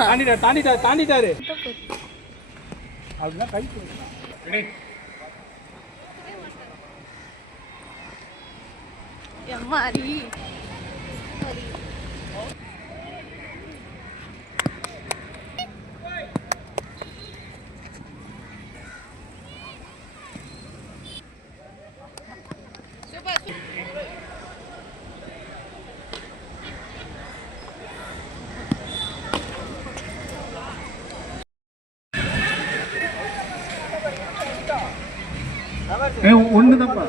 தாண்டிட்டாரு தாண்டிட்டாரு தாண்டிட்டாரு அதுதான் கை ரெடி எம்மாடி ஒன்று தான்ப்பா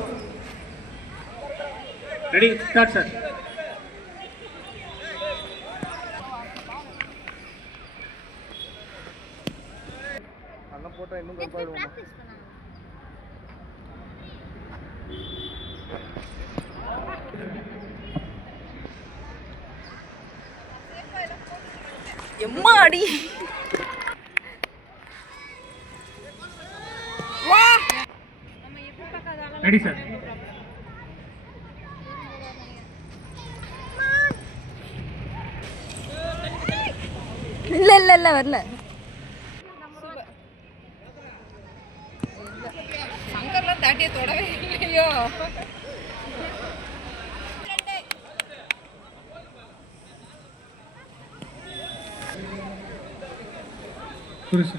ரெடி ஸ்டார்ட் சார் அதெல்லாம் போட்டால் இன்னும் கருப்பாயிடுவோம் எம்மாடி? ரெடி சார் இல்ல இல்ல இல்ல வரல. சங்கர்லாம் தாட்டிய தொடவே இல்லையோ. புரியுது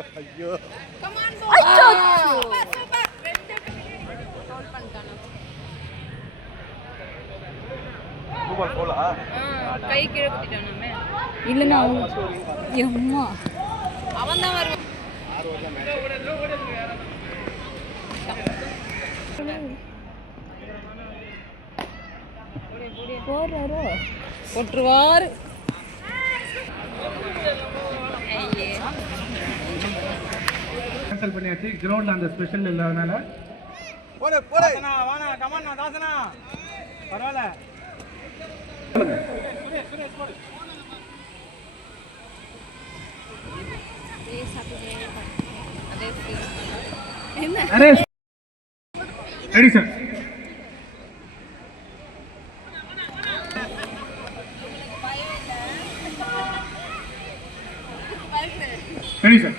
முரளிதர் அச்சோ கை கீழே குத்திட்டானாமே இல்லைன்னா எம்மா அவன் தான் வருவான் போறாரோ போட்டுருவாரு கேன்சல் பண்ணியாச்சு. கிரவுண்டில் அந்த ஸ்பெஷல் இல்லாதனால. பரவாயில்ல. ரெடி சார் ரெடி சார்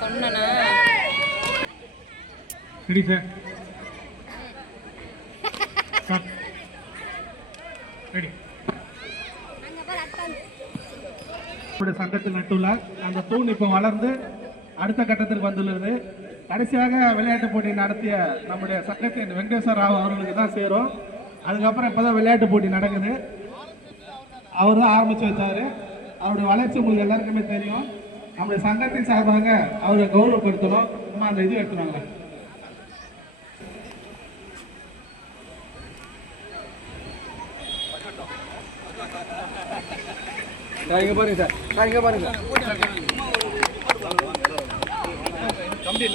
சொன்னனா. Ready sir. Start ready. சங்கத்தில் நட்டுள்ள அந்த தூண் இப்போ வளர்ந்து அடுத்த கட்டத்திற்கு வந்துள்ளது. கடைசியாக விளையாட்டு போட்டி நடத்திய நம்முடைய சங்கத்தின் வெங்கடேஸ்வர ராவ் அவர்களுக்கு தான் சேரும். அதுக்கப்புறம் இப்போ தான் விளையாட்டு போட்டி நடக்குது. அவர் தான் ஆரம்பிச்சு வச்சாரு. அவருடைய வளர்ச்சி உங்களுக்கு எல்லாருக்குமே தெரியும். நம்முடைய சங்கத்தின் சார்பாக அவரை கௌரவப்படுத்தணும். சும்மா அந்த இது எடுத்துனாங்க இங்க பாருங்க சார். சார் இங்க பாருங்க. தம்பி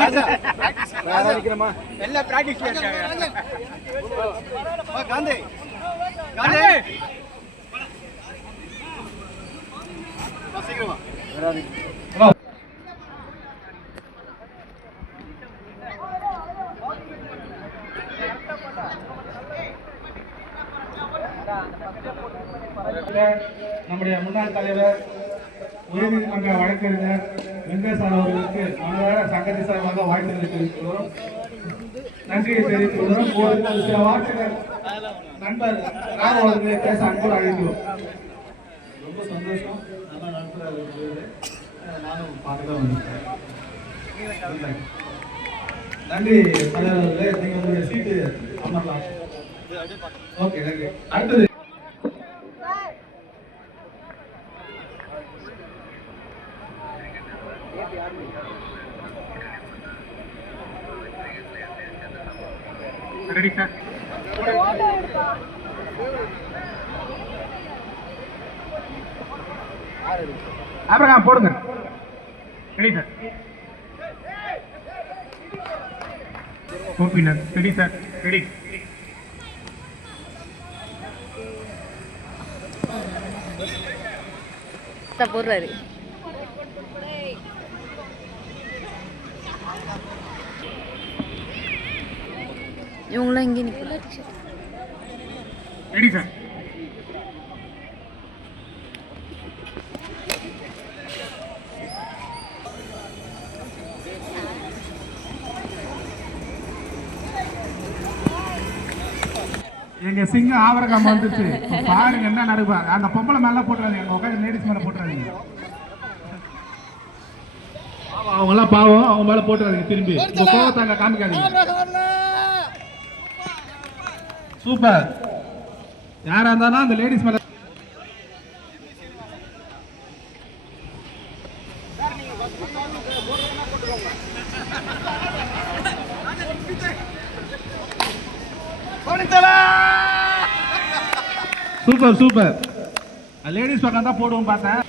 ராஜா ராஜா நிக்கிறமா எல்லாம் காந்தி. காந்தி. நம்முடைய முன்னாள் தலைவர் உயர்நீதிமன்ற வழக்கறிஞர் வெங்கடேசன் அவர்களுக்கு மனதார சங்கத்தை சார்பாக வாழ்த்துக்களை தெரிவித்துள்ளோம் நன்றியை தெரிவித்துள்ளோம் ஒரு சில வார்த்தைகள் நண்பர் ராம் அவர்களை பேச அன்போடு அழைக்கிறோம். ரொம்ப சந்தோஷம். நானும் பார்க்க தான் வந்திருக்கேன். நன்றி தலைவர் அவர்களே நீங்க உங்களுடைய சீட்டு பண்ணலாம் ஓகே நன்றி. அடுத்தது. ரெடி சார் அப்புறம் போடுங்க ready sir Gopinath ready sir ready போடுறாரு இவங்களாம் இங்கே நிற்கிறாரு ரெடி சார் எங்க சிங்கம் ஆவரகாம வந்துச்சு. பாருங்க என்ன நடக்குது. அந்த பொம்பளை மேல போட்டுறாதீங்க. அங்க உட்காந்து லேடிஸ் மேல போட்டுறாதீங்க. பாவம், அவங்க எல்லாம் பாவம். அவங்க மேல போட்டுறாதீங்க திரும்பி. உங்க கோவத்தை அங்க காமிக்காதீங்க. சூப்பர். யாரா இருந்தாலும் அந்த லேடிஸ் மேல சூப்பர் சூப்பர் லேடிஸ் பக்கம் தான் போடுவோம் பார்த்தேன்.